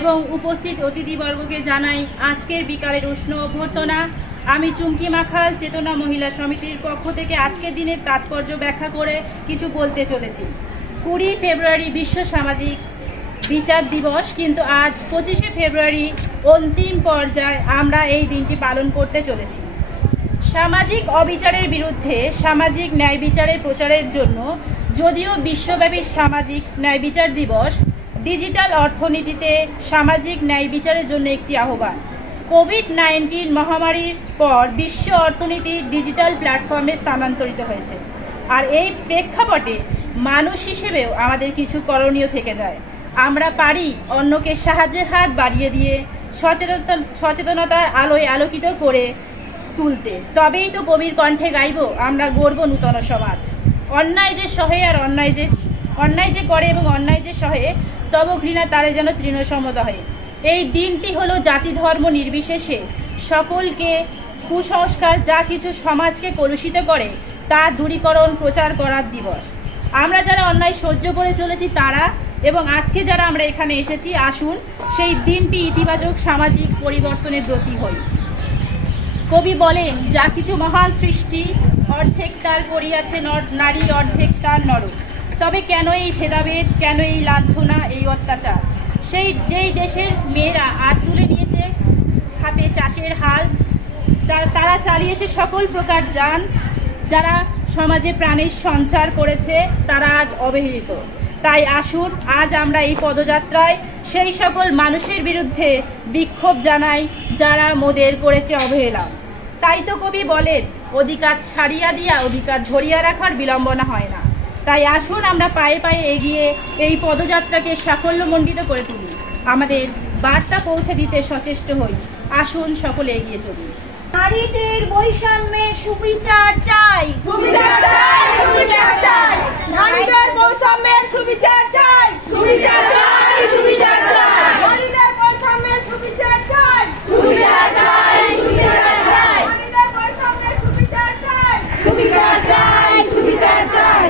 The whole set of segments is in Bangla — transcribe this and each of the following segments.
এবং উপস্থিত অতিথিবর্গকে জানাই আজকের বিকালের উষ্ণ অভ্যর্থনা। আমি চুমকি মাখাল চেতনা মহিলা সমিতির পক্ষ থেকে আজকের দিনের তাৎপর্য ব্যাখ্যা করে কিছু বলতে চলেছি। 20 ফেব্রুয়ারি বিশ্ব সামাজিক বিচার দিবস, কিন্তু আজ 25শে ফেব্রুয়ারি অন্তিম পর্যায়ে আমরা এই দিনটি পালন করতে চলেছি। সামাজিক অবিচারের বিরুদ্ধে সামাজিক ন্যায় বিচারের প্রচারের জন্য যদিও বিশ্বব্যাপী সামাজিক ন্যায় বিচার দিবস ডিজিটাল অর্থনীতিতে সামাজিক ন্যায় বিচারের জন্য একটি আহ্বান। কোভিড-19 মহামারীর পর বিশ্ব অর্থনীতি ডিজিটাল প্ল্যাটফর্মে স্থানান্তরিত হয়েছে, আর এই প্রেক্ষাপটে মানুষ হিসেবেও আমাদের কিছু করণীয় থেকে যায়। আমরা পারি অন্যকে সাহায্যের হাত বাড়িয়ে দিয়ে সচেতনতার আলোয় আলোকিত করে তুলতে। তবেই তো কবির কণ্ঠে গাইব আমরা গর্ব নূতন সমাজ। অন্যায় যে সহে আর অন্যায় যে করে এবং অন্যায় যে সহে তব ঘৃণা তারে যেন তৃণসমদহে। এই দিনটি হলো জাতি ধর্ম নির্বিশেষে সকলকে কুসংস্কার যা কিছু সমাজকে কলুষিত করে তা দূরীকরণ প্রচার করার দিবস। আমরা যারা অন্যায় সহ্য করে চলেছি তারা এবং আজকে যারা আমরা এখানে এসেছি, আসুন সেই দিনটি ইতিবাচক সামাজিক পরিবর্তনের ব্রতী হই। কবি বলেন, যা কিছু মহান সৃষ্টি অর্ধেক তার করিয়াছে নারী, অর্ধেক তার নর। তবে কেন এই ভেদাভেদ, কেন এই লাঞ্ছনা, এই অত্যাচার? যেই দেশের মেয়েরা আজ তুলে নিয়েছে হাতে চাষের হাল, তারা চালিয়েছে সকল প্রকার যান, যারা সমাজে প্রাণের সঞ্চার করেছে তারা আজ অবহেলিত। তাই আসুন আজ আমরা এই পদযাত্রায় সেই সকল মানুষের বিরুদ্ধে বিক্ষোভ জানাই যারা মোদের করেছে অবহেলা। তাই তো কবি বলেন, অধিকার ছাড়িয়া দিয়া অধিকার ধরিয়া রাখার বিলম্বনা হয় না। তাই আসুন আমরা পায়ে পায়ে এগিয়ে এই পদযাত্রাকে সাফল্যমণ্ডিত করে তুলি, আমাদের বার্তা পৌঁছে দিতে সচেষ্ট হই। আসুন সকলে এগিয়ে চলি। নারীদের বৈষম্যে সুবিচার চাই, সুবিচার চাই, সুবিচার চাই। নারীদের বৈষম্যের সুবিচার চাই, সুবিচার চাই, সুবিচার চাই। নারীদের বৈষম্যের সুবিচার চাই, সুবিচার চাই, সুবিচার চাই। নারীদের বৈষম্যের সুবিচার চাই, সুবিচার চাই, সুবিচার চাই।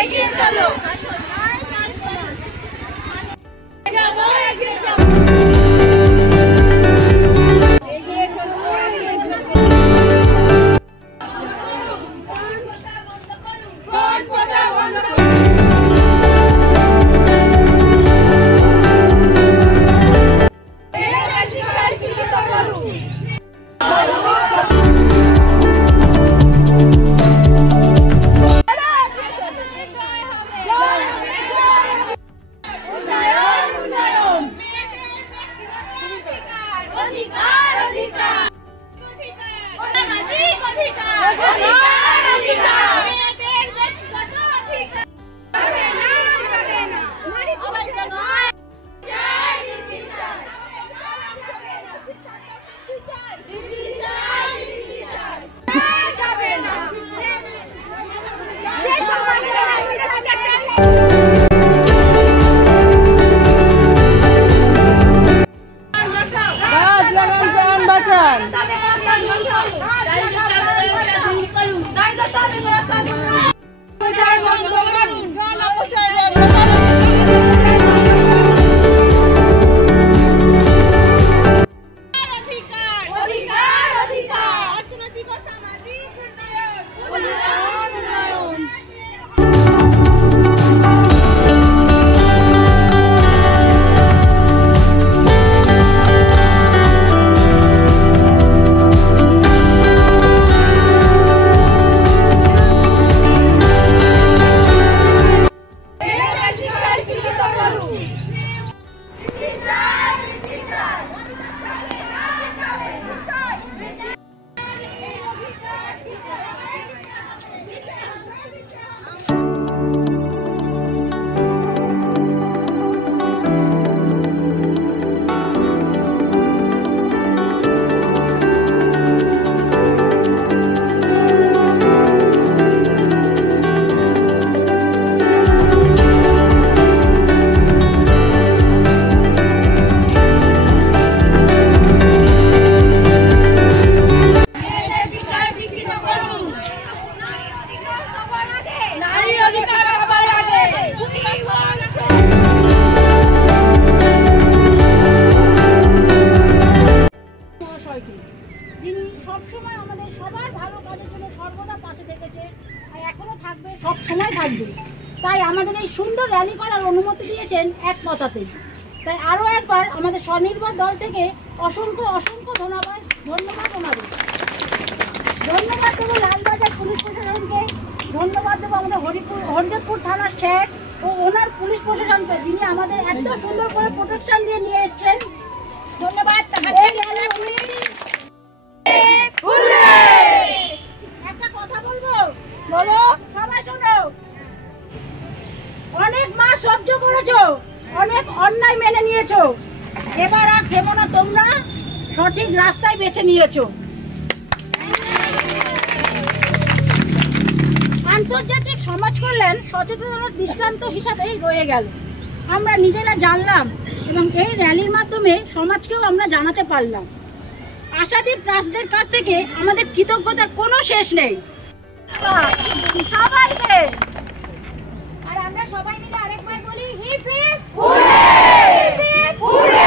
এগিয়ে চলো। যিনি সবসময় আমাদের সবার ভালো কাজের জন্য সর্বদা পাশে থেকেছে আর এখনো থাকবে, সব সময় থাকবে। তাই আমাদের এই সুন্দর র্যালি করার অনুমতি দিয়েছেন এক কথাতেই। তাই আরও একবার আমাদের স্বনির্ভর দল থেকে অসংখ্য অসংখ্য ধন্যবাদ ওনাদের। ধন্যবাদ দেবো লালবাজার পুলিশ প্রশাসনকে, ধন্যবাদ দেবো আমাদের হরিদেবপুর থানার স্যার ও ওনার পুলিশ প্রশাসনকে, যিনি আমাদের এত সুন্দর করে প্রোটেকশন দিয়ে নিয়ে এসছেন। ধন্যবাদ। একটা কথা বলবো, বলো সবাই শোনো। অনেক মাস সহ্য করেছো, অনেক অন্যায় মেনে নিয়েছো, এবার আর খেবো না, তোমরা সঠিক রাস্তায় বেছে নিয়েছো। আন্তর্জাতিক সমাজ কল্যাণ সচেতনতার দৃষ্টান্ত হিসাবেই রয়ে গেল। আমরা নিজেরা জানলাম এবং এই র্যালির মাধ্যমে সমাজকেও আমরা জানাতে পারলাম। আশাদীপ ট্রাস্টদের কাছ থেকে আমাদের কৃতজ্ঞতার কোনো শেষ নেই সবাইকে। আর আমরা সবাই মিলে আরেকবার বলি hip hip hurray, hip hip hurray.